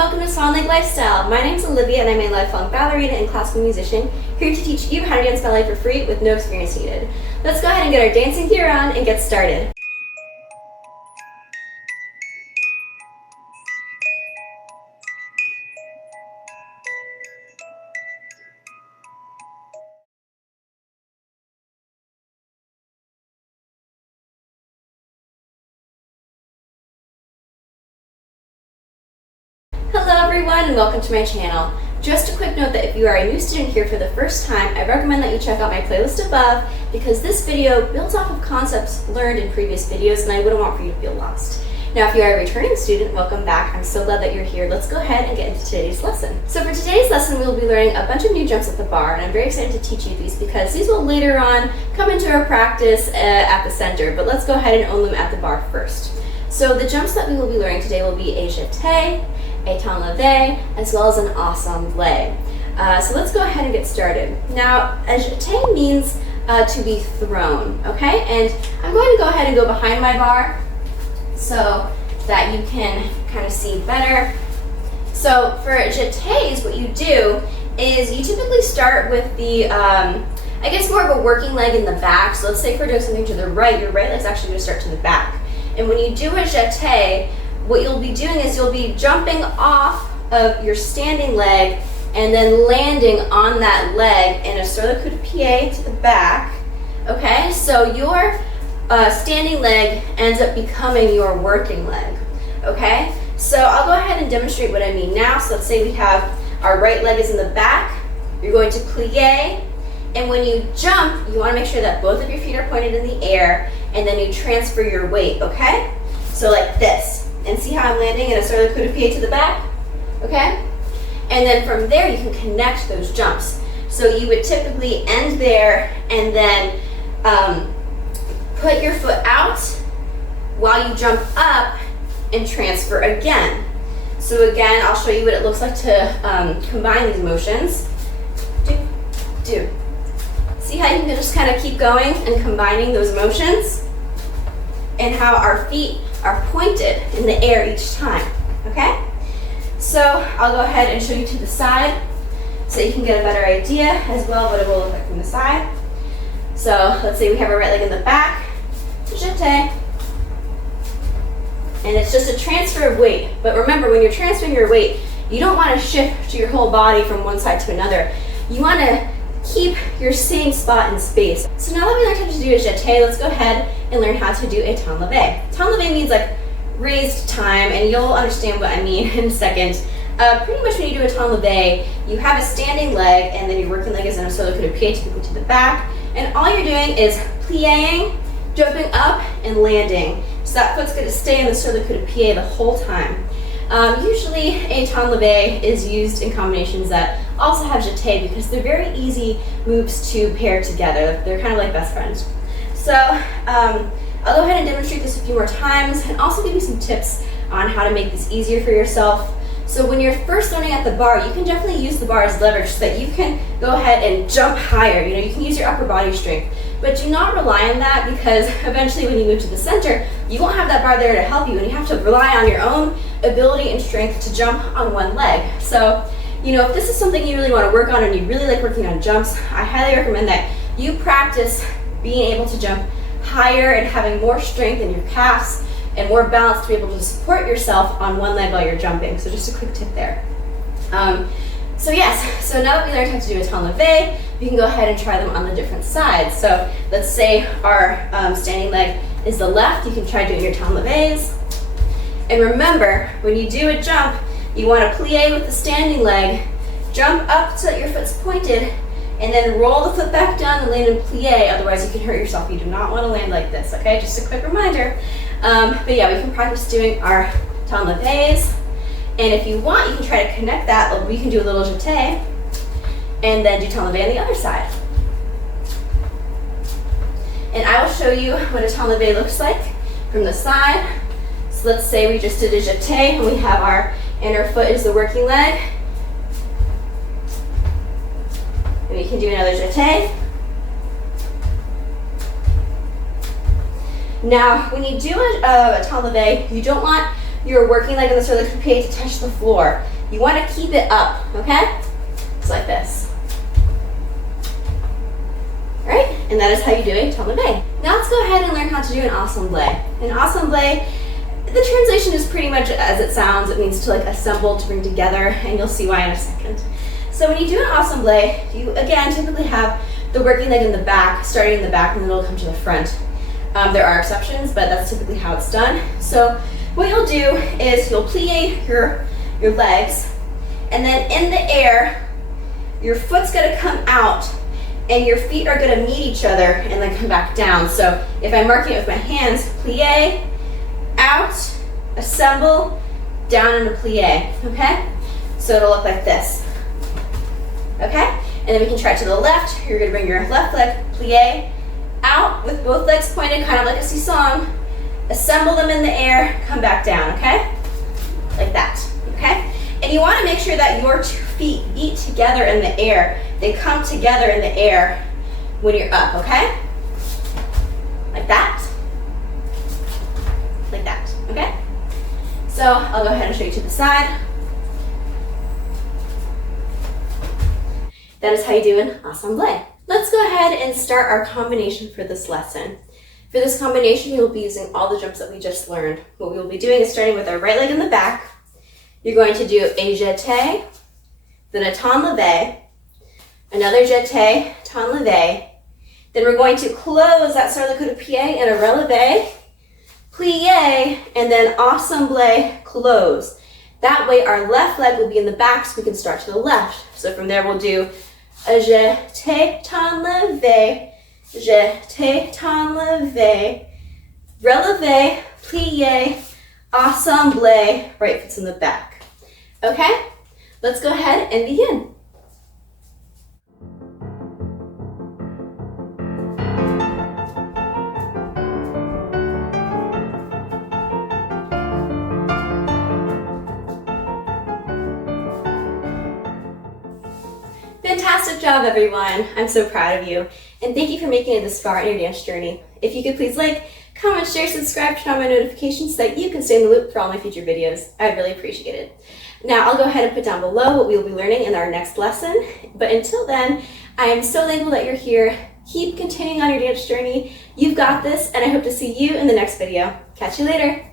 welcome to Swan Lake Lifestyle. My name is Olivia and I'm a lifelong ballerina and classical musician, here to teach you how to dance ballet for free with no experience needed. Let's go ahead and get our dancing gear on and get started. Hello everyone and welcome to my channel. Just a quick note that if you are a new student here for the first time, I recommend that you check out my playlist above because this video builds off of concepts learned in previous videos and I wouldn't want for you to feel lost. Now if you are a returning student, welcome back. I'm so glad that you're here. Let's go ahead and get into today's lesson. So for today's lesson, we will be learning a bunch of new jumps at the bar and I'm very excited to teach you these because these will later on come into our practice at the center, but let's go ahead and own them at the bar first. So the jumps that we will be learning today will be a Jete, a Temps Levé, as well as an Assemblé. So let's go ahead and get started. Now, a Jete means to be thrown, okay? And I'm going to go ahead and go behind my bar so that you can kind of see better. So for Jetés, what you do is you typically start with the, I guess more of a working leg in the back. So let's say if we're doing something to the right, your right leg's actually going to start to the back. And when you do a Jete, what you'll be doing is you'll be jumping off of your standing leg and then landing on that leg in a sort of coup de pied to the back. Okay, so your standing leg ends up becoming your working leg. Okay, so I'll go ahead and demonstrate what I mean now. So let's say we have our right leg is in the back. You're going to plie, and when you jump, you want to make sure that both of your feet are pointed in the air, and then you transfer your weight. Okay, so like this. And see how I'm landing in a sort of coup de pied to the back? Okay? And then from there you can connect those jumps. So you would typically end there and then put your foot out while you jump up and transfer again. So again, I'll show you what it looks like to combine these motions. Do. See how you can just kind of keep going and combining those motions? And how our feet are pointed in the air each time, okay? So I'll go ahead and show you to the side so you can get a better idea as well what it will look like from the side. So let's say we have our right leg in the back, Jete, and it's just a transfer of weight. But remember, when you're transferring your weight, you don't want to shift your whole body from one side to another. You want to keep your same spot in space. So now that we learned how to do a Jete, let's go ahead and learn how to do a Temps Levé. Temps Levé means like raised time, and you'll understand what I mean in a second. Pretty much when you do a Temps Levé, you have a standing leg, and then your working leg is in a sort of coup de pied typically to the back, and all you're doing is plieing, jumping up, and landing. So that foot's going to stay in the sort of coup de pied the whole time. Usually a Temps Levé is used in combinations that also have Jete because they're very easy moves to pair together. They're kind of like best friends. So I'll go ahead and demonstrate this a few more times and also give you some tips on how to make this easier for yourself. So when you're first learning at the bar, you can definitely use the bar as leverage so that you can go ahead and jump higher. You know, you can use your upper body strength, but do not rely on that because eventually when you move to the center, you won't have that bar there to help you and you have to rely on your own ability and strength to jump on one leg. So, you know, if this is something you really want to work on and you really like working on jumps, I highly recommend that you practice being able to jump higher and having more strength in your calves and more balance to be able to support yourself on one leg while you're jumping. So just a quick tip there. So yes, so now that we learned how to do a Temps Levé, we can go ahead and try them on the different sides. So let's say our standing leg is the left, you can try doing your Temps Levés. And remember, when you do a jump, you want to plie with the standing leg, jump up so that your foot's pointed, and then roll the foot back down and land in plie, otherwise you can hurt yourself. You do not want to land like this, okay? Just a quick reminder. But yeah, we can practice doing our Temps Levés. And if you want, you can try to connect that. We can do a little Jete, and then do Temps Levé on the other side. And I will show you what a Temps Levé looks like from the side. So let's say we just did a Jete, and we have our inner foot is the working leg. And we can do another Jete. Now, when you do a Temps Levé, you don't want your working leg in the sur de coupe to touch the floor. You want to keep it up, okay? It's like this. All right, and that is how you do a temps levé. Now let's go ahead and learn how to do an assemblé. An assemblé, the translation is pretty much as it sounds. It means to like assemble, to bring together, and you'll see why in a second. So when you do an assemblé, you again typically have the working leg in the back, starting in the back, and then it'll come to the front. There are exceptions, but that's typically how it's done. So what you'll do is you'll plie your legs, and then in the air, your foot's gonna come out, and your feet are gonna meet each other and then come back down. So if I'm marking it with my hands, plie, out, assemble, down into plie, okay? So it'll look like this, okay? And then we can try it to the left. You're gonna bring your left leg, plie, out with both legs pointed, kind of like a seesaw, assemble them in the air, come back down, okay? Like that, okay? And you wanna make sure that your 2 feet meet together in the air. They come together in the air when you're up, okay? Like that. Like that, okay? So I'll go ahead and show you to the side. That is how you do an assemblé. Let's go ahead and start our combination for this lesson. For this combination, we will be using all the jumps that we just learned. What we will be doing is starting with our right leg in the back. You're going to do a jeté, then a temps levé, another jeté, temps levé. Then we're going to close that sur de coupe in a relevé, plie, and then assemblé, close. That way our left leg will be in the back so we can start to the left. So from there we'll do a jeté, temps levé, jeté, temps levé, relevé, plie, assemblé, right foot's in the back. Okay, let's go ahead and begin. Fantastic job, everyone. I'm so proud of you. And thank you for making it this far in your dance journey. If you could please like, comment, share, subscribe, turn on my notifications so that you can stay in the loop for all my future videos. I'd really appreciate it. Now, I'll go ahead and put down below what we will be learning in our next lesson. But until then, I am so thankful that you're here. Keep continuing on your dance journey. You've got this, and I hope to see you in the next video. Catch you later.